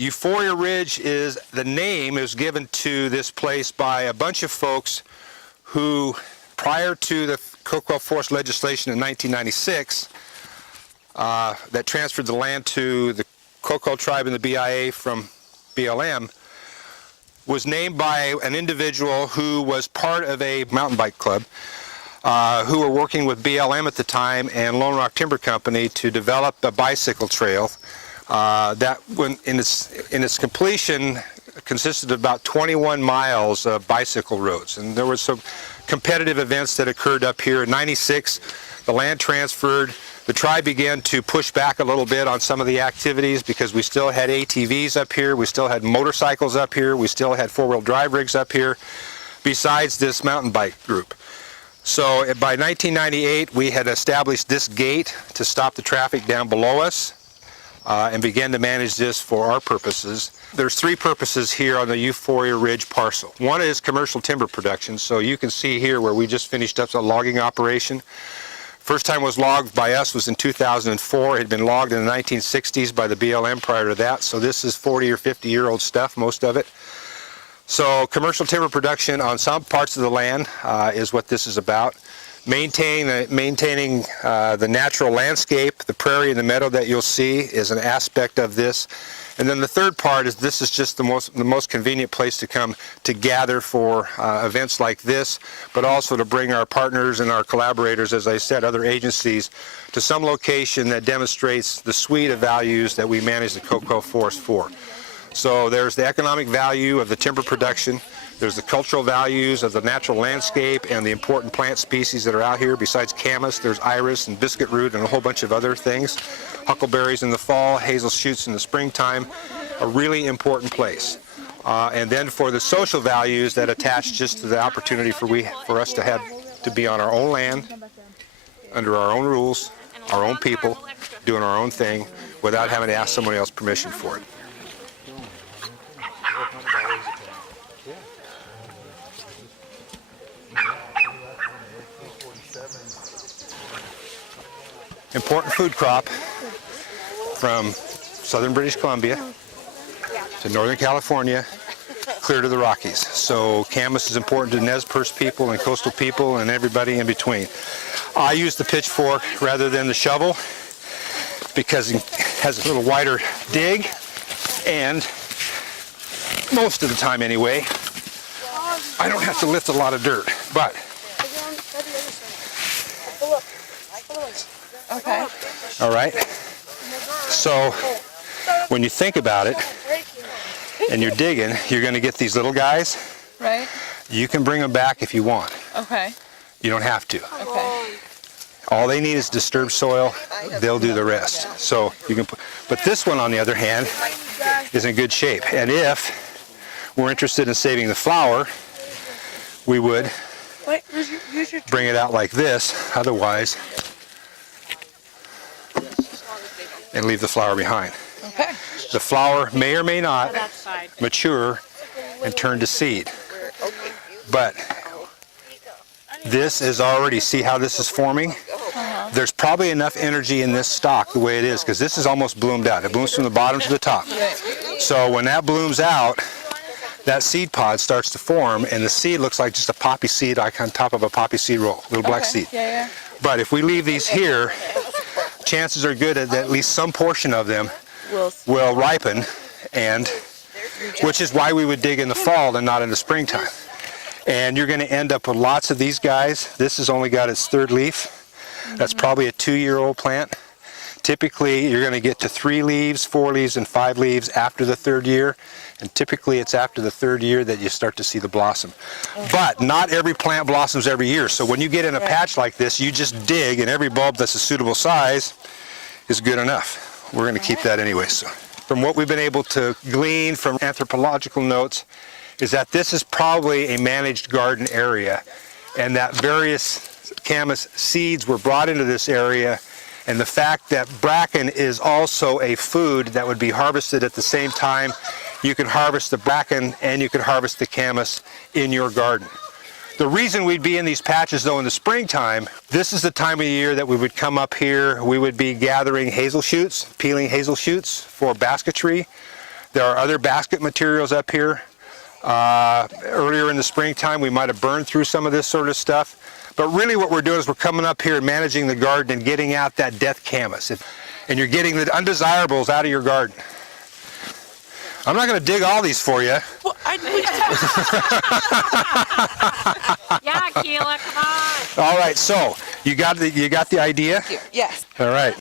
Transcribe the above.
Euphoria Ridge is the name is given to this place by a bunch of folks who, prior to the Cocoa Forest legislation in 1996, that transferred the land to the Cocoa tribe and the BIA from BLM, was named by an individual who was part of a mountain bike club who were working with BLM at the time and Lone Rock Timber Company to develop a bicycle trail that, when in its completion, consisted of about 21 miles of bicycle roads. And there were some competitive events that occurred up here. In '96, the land transferred. The tribe began to push back a little bit on some of the activities because we still had ATVs up here, we still had motorcycles up here, we still had four-wheel drive rigs up here, besides this mountain bike group. So by 1998, we had established this gate to stop the traffic down below us and began to manage this for our purposes. There's three purposes here on the Euphoria Ridge parcel. One is commercial timber production. So you can see here where we just finished up a logging operation. First time it was logged by us was in 2004. It had been logged in the 1960s by the BLM prior to that. So this is 40 or 50-year-old stuff, most of it. So commercial timber production on some parts of the land is what this is about. Maintaining the natural landscape, the prairie and the meadow that you'll see is an aspect of this. And then the third part is this is just the most convenient place to come to gather for events like this, but also to bring our partners and our collaborators, as I said, other agencies, to some location that demonstrates the suite of values that we manage the cocoa forest for. So there's the economic value of the timber production, there's the cultural values of the natural landscape and the important plant species that are out here. Besides camas, there's iris and biscuit root and a whole bunch of other things. Huckleberries in the fall, hazel shoots in the springtime, a really important place. And then for the social values that attach just to the opportunity for us to have to be on our own land, under our own rules, our own people, doing our own thing, without having to ask somebody else permission for it. Important food crop from southern British Columbia to northern California, clear to the Rockies. So camas is important to Nez Perce people and coastal people and everybody in between. I use the pitchfork rather than the shovel because it has a little wider dig, and most of the time anyway, I don't have to lift a lot of dirt, but okay. All right. So when you think about it and you're digging, you're going to get these little guys. Right. You can bring them back if you want. Okay. You don't have to. Okay. All they need is disturbed soil. They'll do the rest. So you can but this one, on the other hand, is in good shape. And if we're interested in saving the flower, we would bring it out like this. Otherwise, and leave the flower behind. Okay. The flower may or may not mature and turn to seed. But this is already, see how this is forming? There's probably enough energy in this stalk the way it is, because this is almost bloomed out. It blooms from the bottom to the top. So when that blooms out, that seed pod starts to form, and the seed looks like just a poppy seed like on top of a poppy seed roll, little black seed. Yeah. But if we leave these here, chances are good that at least some portion of them will ripen, and which is why we would dig in the fall and not in the springtime. And you're going to end up with lots of these guys. This has only got its third leaf. That's probably a 2-year-old plant. Typically, you're going to get to 3 leaves, 4 leaves, and 5 leaves after the 3rd year. And typically, it's after the 3rd year that you start to see the blossom. But not every plant blossoms every year. So when you get in a patch like this, you just dig, and every bulb that's a suitable size is good enough. We're going to keep that anyway. So from what we've been able to glean from anthropological notes is that this is probably a managed garden area, and that various camas seeds were brought into this area, and the fact that bracken is also a food that would be harvested at the same time. You can harvest the bracken and you can harvest the camas in your garden. The reason we'd be in these patches though in the springtime, this is the time of year that we would come up here. We would be gathering hazel shoots, peeling hazel shoots for basketry. There are other basket materials up here. Earlier in the springtime, we might have burned through some of this sort of stuff. But really what we're doing is we're coming up here and managing the garden and getting out that death camas. And you're getting the undesirables out of your garden. I'm not going to dig all these for you. Well, Yeah, Keela, come on. All right, so you got the idea? yes. All right.